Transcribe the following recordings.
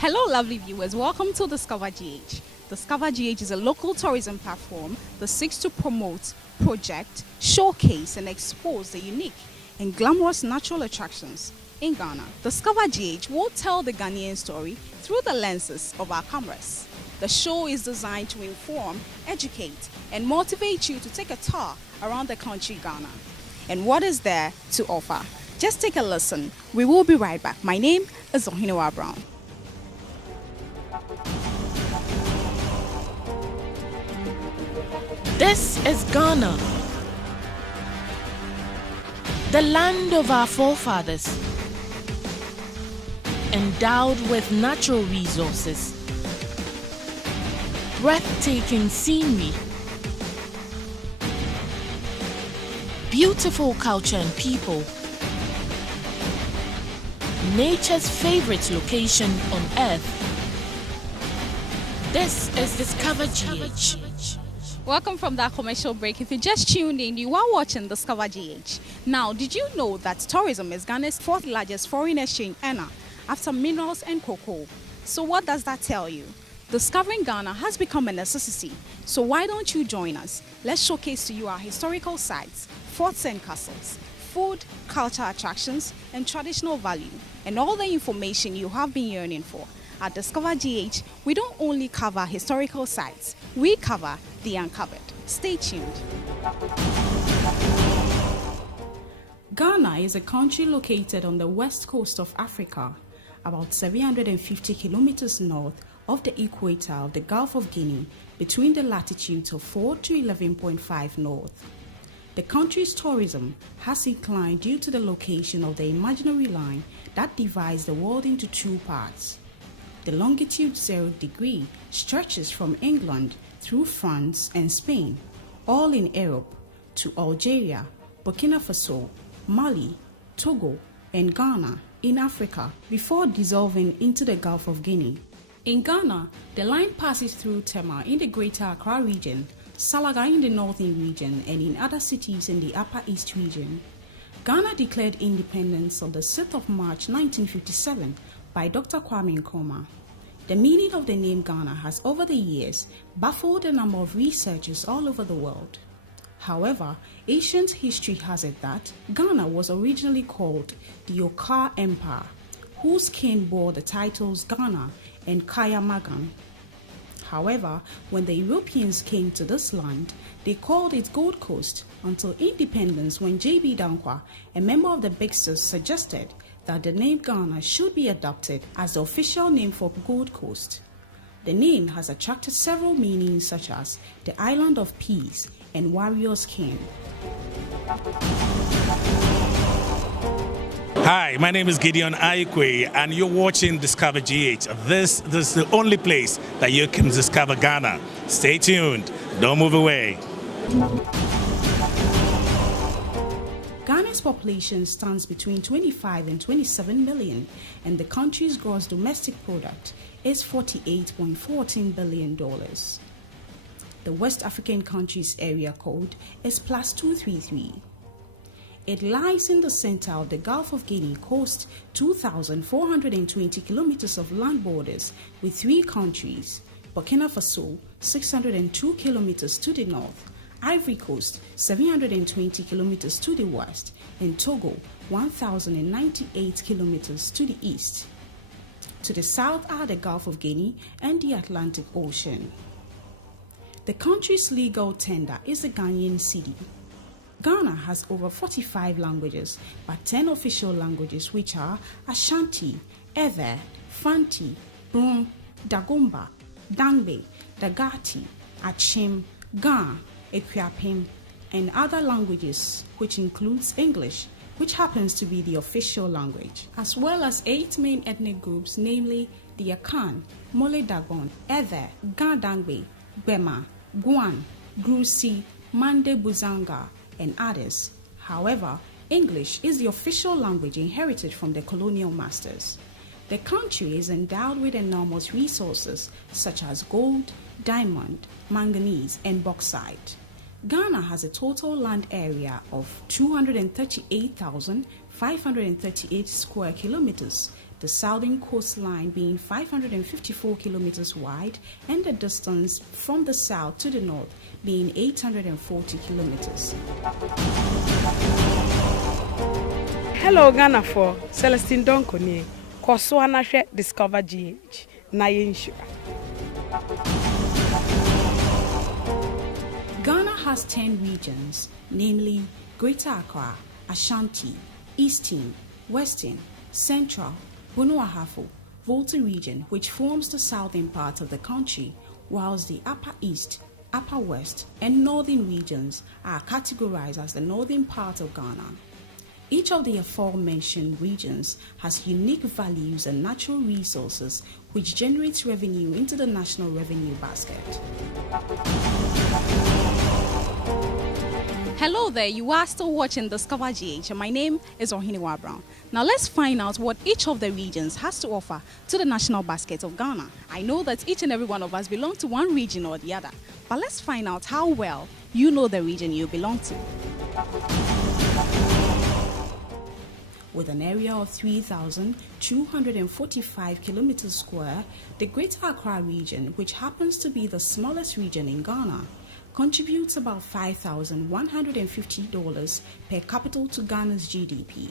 Hello lovely viewers, welcome to Discover GH. Discover GH is a local tourism platform that seeks to promote, project, showcase and expose the unique and glamorous natural attractions in Ghana. Discover GH will tell the Ghanaian story through the lenses of our cameras. The show is designed to inform, educate and motivate you to take a tour around the country Ghana and what is there to offer. Just take a listen. We will be right back. My name is Ohinowa Brown. This is Ghana, the land of our forefathers, endowed with natural resources, breathtaking scenery, beautiful culture and people, nature's favorite location on earth. This is Discover GH. Welcome from that commercial break. If you just tuned in, you are watching Discover GH. Now, did you know that tourism is Ghana's fourth largest foreign exchange earner after minerals and cocoa? So what does that tell you? Discovering Ghana has become a necessity. So why don't you join us? Let's showcase to you our historical sites, forts and castles, food, culture attractions, and traditional value, and all the information you have been yearning for. At Discover GH, we don't only cover historical sites, we cover the uncovered. Stay tuned. Ghana is a country located on the west coast of Africa, about 750 kilometers north of the equator of the Gulf of Guinea, between the latitudes of 4 to 11.5 north. The country's tourism has inclined due to the location of the imaginary line that divides the world into two parts. The longitude 0 degree stretches from England through France and Spain, all in Europe, to Algeria, Burkina Faso, Mali, Togo, and Ghana in Africa before dissolving into the Gulf of Guinea. In Ghana, the line passes through Tema in the Greater Accra region, Salaga in the Northern region, and in other cities in the Upper East region. Ghana declared independence on the 6th of March 1957 by Dr. Kwame Nkrumah. The meaning of the name Ghana has over the years baffled a number of researchers all over the world. However, ancient history has it that Ghana was originally called the Okar Empire, whose king bore the titles Ghana and Kaya Magan. However, when the Europeans came to this land, they called it Gold Coast until independence, when J.B. Dankwa, a member of the Bixers, suggested that the name Ghana should be adopted as the official name for Gold Coast. The name has attracted several meanings such as the Island of Peace and Warrior's King. Hi, my name is Gideon Aikwe and you're watching Discover GH. This is the only place that you can discover Ghana. Stay tuned, don't move away. Ghana's population stands between 25 and 27 million, and the country's gross domestic product is $48.14 billion. The West African country's area code is +233. It lies in the center of the Gulf of Guinea, coast 2,420 kilometers of land borders with three countries: Burkina Faso, 602 kilometers to the north, Ivory Coast, 720 kilometers to the west, and Togo, 1,098 kilometers to the east. To the south are the Gulf of Guinea and the Atlantic Ocean. The country's legal tender is the Ghanaian cedi. Ghana has over 45 languages, but 10 official languages, which are Ashanti, Ewe, Fanti, Brum, Dagomba, Dangbe, Dagati, Achim, Ga, Ekwiapim, and other languages, which includes English, which happens to be the official language, as well as 8 main ethnic groups, namely the Akan, Mole Dagon, Ether, Gandangbe, Bema, Guan, Grusi, Mande Buzanga, and others. However, English is the official language inherited from the colonial masters. The country is endowed with enormous resources such as gold, diamond, manganese, and bauxite. Ghana has a total land area of 238,538 square kilometers, the southern coastline being 554 kilometers wide and the distance from the south to the north being 840 kilometers. Hello Ghana for Celestine Donkoni, Koswana Discover GH, Nayinshu. Ghana has 10 regions, namely Greater Accra, Ashanti, Eastern, Western, Central, Bono Ahafo, Volta region, which forms the southern part of the country, whilst the Upper East, Upper West, and Northern regions are categorized as the northern part of Ghana. Each of the aforementioned regions has unique values and natural resources which generates revenue into the national revenue basket. Hello there, you are still watching Discover GH and my name is Ohiniwa Brown. Now let's find out what each of the regions has to offer to the national basket of Ghana. I know that each and every one of us belong to one region or the other, but let's find out how well you know the region you belong to. With an area of 3,245 kilometers square, the Greater Accra region, which happens to be the smallest region in Ghana, contributes about $5,150 per capita to Ghana's GDP.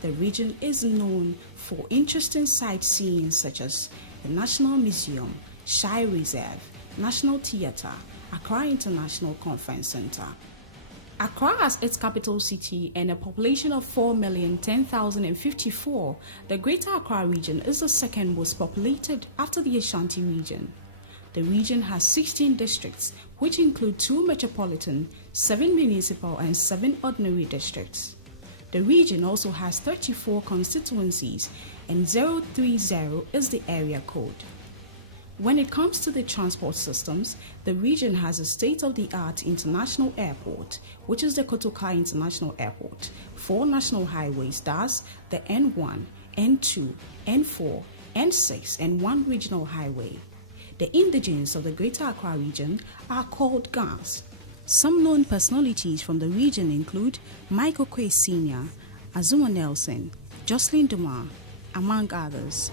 The region is known for interesting sightseeing such as the National Museum, Shire Reserve, National Theatre, Accra International Conference Center. Accra has its capital city and a population of 4,010,054. The Greater Accra region is the second most populated after the Ashanti region. The region has 16 districts, which include 2 metropolitan, 7 municipal, and 7 ordinary districts. The region also has 34 constituencies, and 030 is the area code. When it comes to the transport systems, the region has a state-of-the-art international airport, which is the Kotoka International Airport, 4 national highways, thus the N1, N2, N4, N6, and 1 regional highway. The indigenes of the Greater Accra region are called Gans. Some known personalities from the region include Michael Quay Sr., Azuma Nelson, Jocelyn Duma, among others.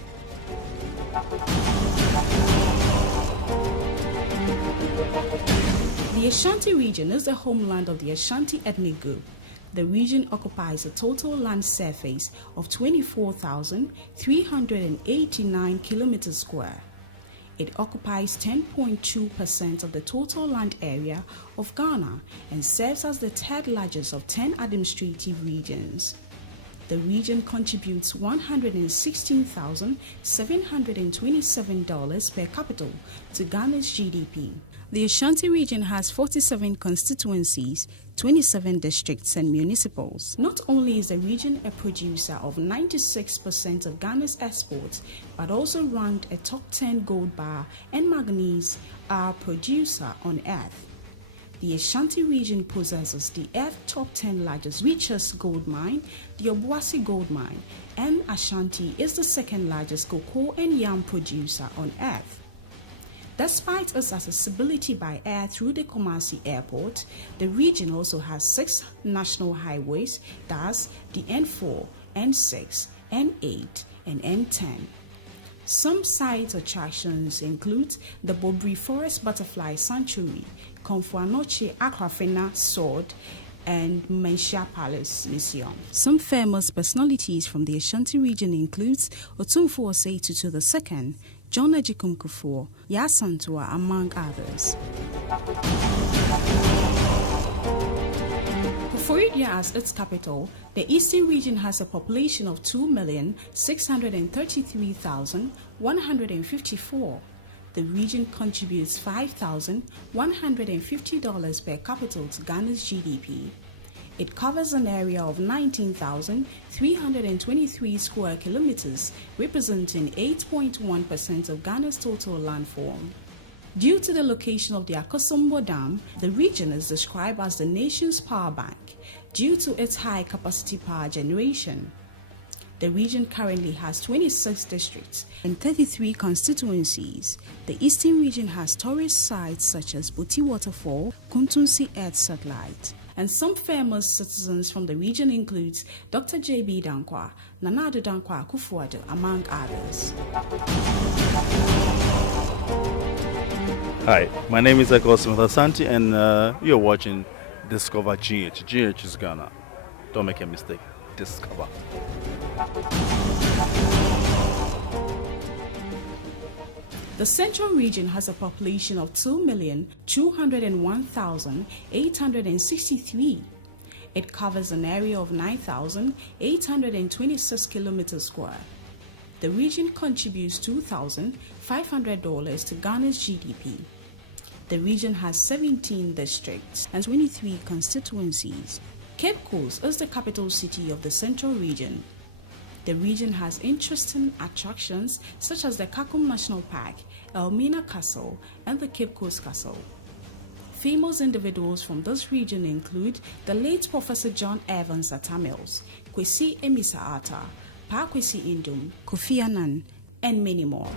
The Ashanti region is the homeland of the Ashanti ethnic group. The region occupies a total land surface of 24,389 kilometers square. It occupies 10.2% of the total land area of Ghana and serves as the third largest of 10 administrative regions. The region contributes $116,727 per capita to Ghana's GDP. The Ashanti region has 47 constituencies, 27 districts and municipals. Not only is the region a producer of 96% of Ghana's exports, but also ranked a top 10 gold bar and manganese ore producer on earth. The Ashanti region possesses the earth's top 10 largest richest gold mine, the Obuasi gold mine, and Ashanti is the second largest cocoa and yam producer on earth. Despite its accessibility by air through the Kumasi Airport, the region also has 6 national highways, thus the N4, N6, N8, and N10. Some site attractions include the Bobri Forest Butterfly Sanctuary, Komfuanoche Akwafena Sword, and Menshia Palace Museum. Some famous personalities from the Ashanti region include Otumfuo Osei Tutu II, John Ajikum Kufuor, Yasantua, among others. Koforidua as its capital, the eastern region has a population of 2,633,154. The region contributes $5,150 per capita to Ghana's GDP. It covers an area of 19,323 square kilometers, representing 8.1% of Ghana's total landform. Due to the location of the Akosombo Dam, the region is described as the nation's power bank due to its high capacity power generation. The region currently has 26 districts and 33 constituencies. The eastern region has tourist sites such as Boti Waterfall, Kuntunsi Earth Satellite. And some famous citizens from the region includes Dr. J.B. Dankwa, Nana Addo Dankwa Akufo-Addo, among others. Hi, my name is Eko Smith Asante, and you're watching Discover GH. GH is Ghana. Don't make a mistake. Discover. The Central Region has a population of 2,201,863. It covers an area of 9,826 kilometers square. The region contributes $2,500 to Ghana's GDP. The region has 17 districts and 23 constituencies. Cape Coast is the capital city of the Central Region. The region has interesting attractions such as the Kakum National Park, Elmina Castle, and the Cape Coast Castle. Famous individuals from this region include the late Professor John Evans Atta Mills, Kwesi Emisa-Atta, Pa Kwesi Indum, Kofi Annan, and many more.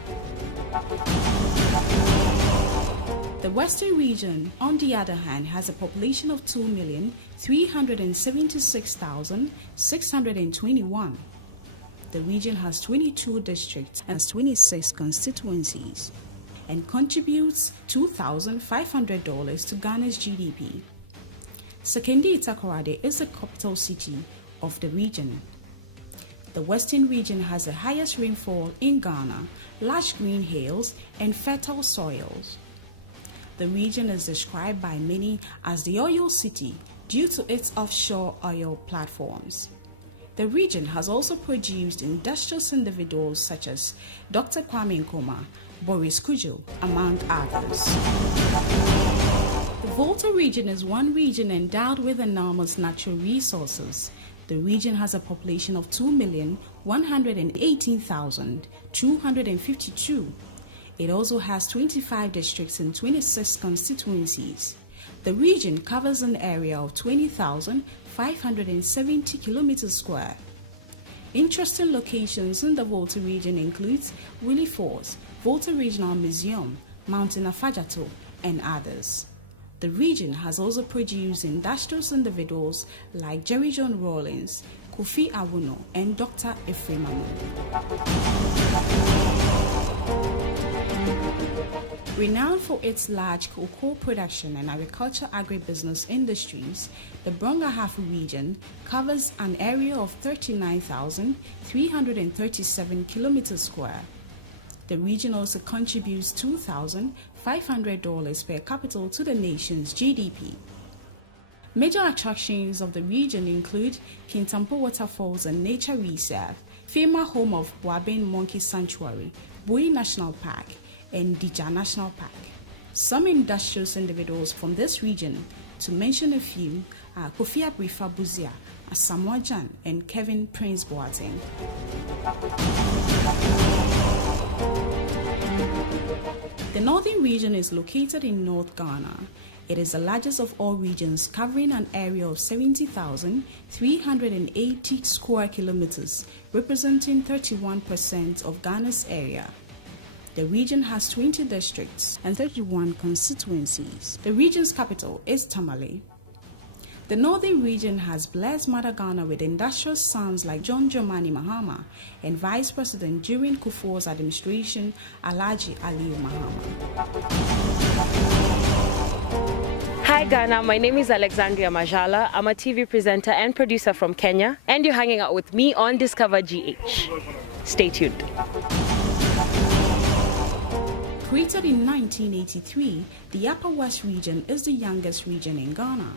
The Western Region, on the other hand, has a population of 2,376,621. The region has 22 districts and 26 constituencies and contributes $2,500 to Ghana's GDP. Sekondi Takoradi is the capital city of the region. The Western Region has the highest rainfall in Ghana, large green hills, and fertile soils. The region is described by many as the oil city due to its offshore oil platforms. The region has also produced industrious individuals such as Dr. Kwame Nkrumah, Boris Kodjoe, among others. The Volta region is one region endowed with enormous natural resources. The region has a population of 2,118,252. It also has 25 districts and 26 constituencies. The region covers an area of 20,570 kilometers square. Interesting locations in the Volta region include Willie Falls, Volta Regional Museum, Mountain Afajato, and others. The region has also produced industrious individuals like Jerry John Rawlings, Kofi Awuno, and Dr. Ephraim Amu. Renowned for its large cocoa production and agriculture agribusiness industries, the Brong-Ahafo region covers an area of 39,337 kilometers square. The region also contributes $2,500 per capita to the nation's GDP. Major attractions of the region include Kintampo Waterfalls and Nature Reserve, famous home of Wabin Monkey Sanctuary, Bui National Park, and Dija National Park. Some industrious individuals from this region, to mention a few, are Kofi Abrifa Buzia, Asamoah Gyan, and Kevin Prince Boateng. The Northern Region is located in North Ghana. It is the largest of all regions, covering an area of 70,380 square kilometers, representing 31% of Ghana's area. The region has 20 districts and 31 constituencies. The region's capital is Tamale. The Northern Region has blessed Mother Ghana with industrial sons like John Dramani Mahama and Vice President during Kufuor's administration, Alhaji Aliyu Mahama. Hi Ghana, my name is Alexandria Majala. I'm a TV presenter and producer from Kenya, and you're hanging out with me on Discover GH. Stay tuned. Created in 1983, the Upper West Region is the youngest region in Ghana.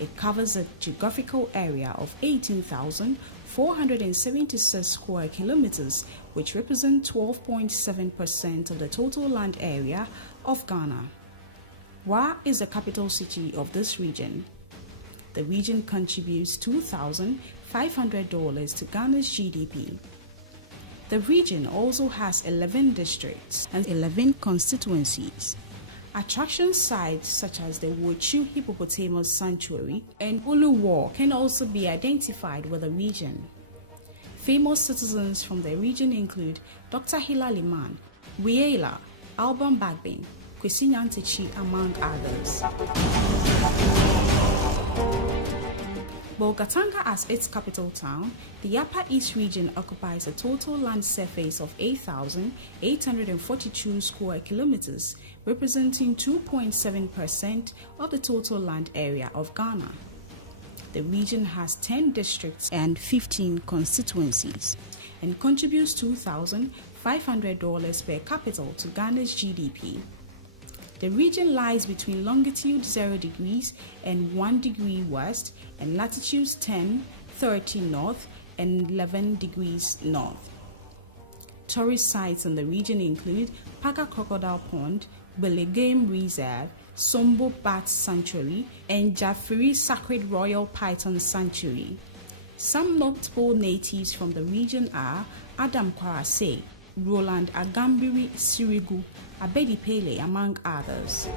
It covers a geographical area of 18,476 square kilometers, which represent 12.7% of the total land area of Ghana. Wa is the capital city of this region. The region contributes $2,500 to Ghana's GDP. The region also has 11 districts and 11 constituencies. Attraction sites such as the Wochu Hippopotamus Sanctuary and Uluwo can also be identified with the region. Famous citizens from the region include Dr. Hilary Mann, Wiela, Alban Bagbin, Kwesi Nyantakyi, among others. Bolgatanga as its capital town, the Upper East region occupies a total land surface of 8,842 square kilometers, representing 2.7% of the total land area of Ghana. The region has 10 districts and 15 constituencies and contributes $2,500 per capita to Ghana's GDP. The region lies between longitude 0 degrees and 1 degree west and latitudes 10, 30 north and 11 degrees north. Tourist sites in the region include Paga Crocodile Pond, Bele Game Reserve, Sombo Bat Sanctuary, and Jafiri Sacred Royal Python Sanctuary. Some notable natives from the region are Adam Kwarase, Roland Agambiri Sirigu, Abedi Pele, among others.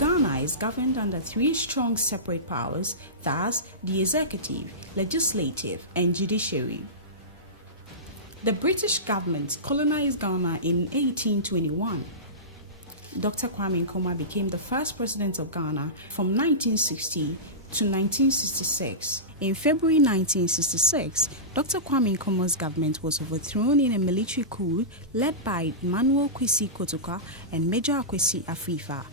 Ghana is governed under 3 strong separate powers, thus the executive, legislative, and judiciary. The British government colonized Ghana in 1821. Dr. Kwame Nkrumah became the first president of Ghana from 1960 to 1966. In February 1966, Dr. Kwame Nkrumah's government was overthrown in a military coup led by Emmanuel Kwesi Kotoka and Major Akwesi Afrifa.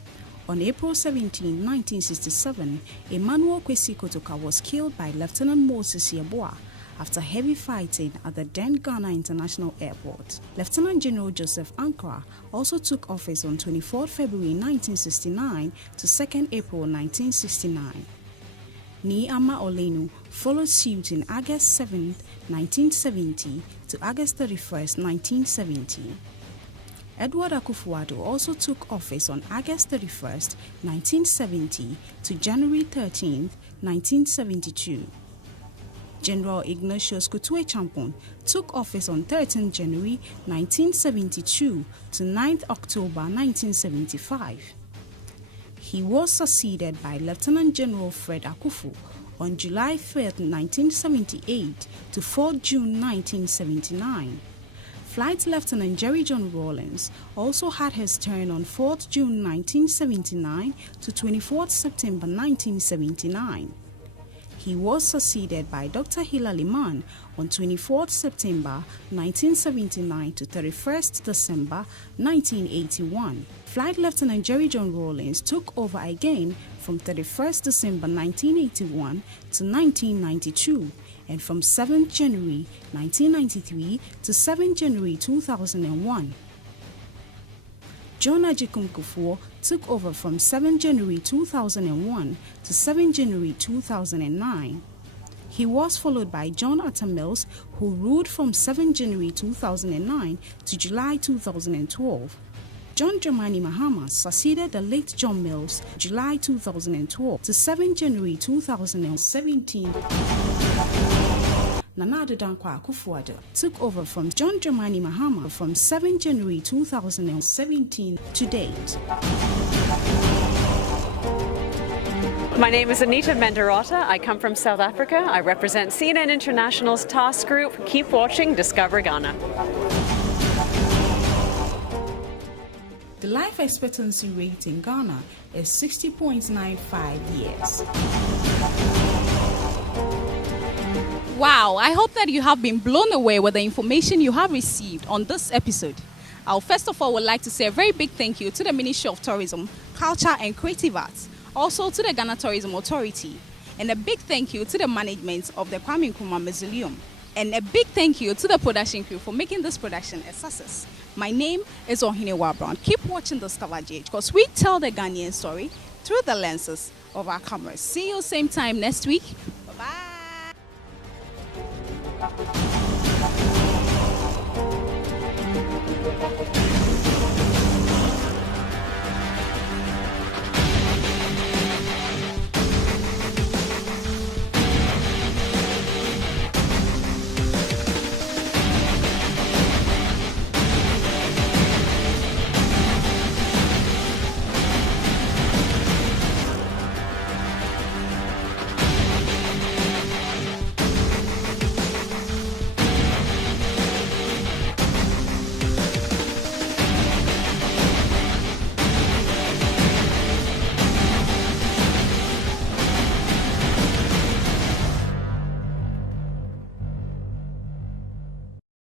On April 17, 1967, Emmanuel Kwesi Kotoka was killed by Lieutenant Moses Yeboah after heavy fighting at the then Ghana International Airport. Lieutenant General Joseph Ankara also took office on 24 February 1969 to 2 April 1969. Ni Ama Olenu followed suit in August 7, 1970 to August 31, 1970. Edward Akufo-Addo also took office on August 31, 1970 to January 13, 1972. General Ignatius Kutuwe Champon took office on 13 January 1972 to 9 October 1975. He was succeeded by Lieutenant General Fred Akufo on July 3, 1978 to 4 June 1979. Flight Lieutenant Jerry John Rawlins also had his turn on 4 June 1979 to 24 September 1979. He was succeeded by Dr. Hilary Mann on 24 September 1979 to 31 December 1981. Flight Lieutenant Jerry John Rawlins took over again from 31 December 1981 to 1992 and from 7 January 1993 to 7 January 2001. John Agyekum Kufuor took over from 7 January 2001 to 7 January 2009. He was followed by John Atta Mills, who ruled from 7 January 2009 to July 2012. John Dramani Mahama succeeded the late John Mills, July 2012 to 7 January 2017. Nana Addo Dankwa Akufo-Addo took over from John Dramani Mahama from 7 January 2017 to date. My name is Anita Menderotta. I come from South Africa. I represent CNN International's task group. Keep watching Discover Ghana. The life expectancy rate in Ghana is 60.95 years. Wow, I hope that you have been blown away with the information you have received on this episode. I first of all would like to say a very big thank you to the Ministry of Tourism, Culture and Creative Arts, also to the Ghana Tourism Authority, and a big thank you to the management of the Kwame Nkrumah Mausoleum, and a big thank you to the production crew for making this production a success. My name is Ohini Wabron. Keep watching Discover GH because we tell the Ghanaian story through the lenses of our cameras. See you same time next week. Bye-bye.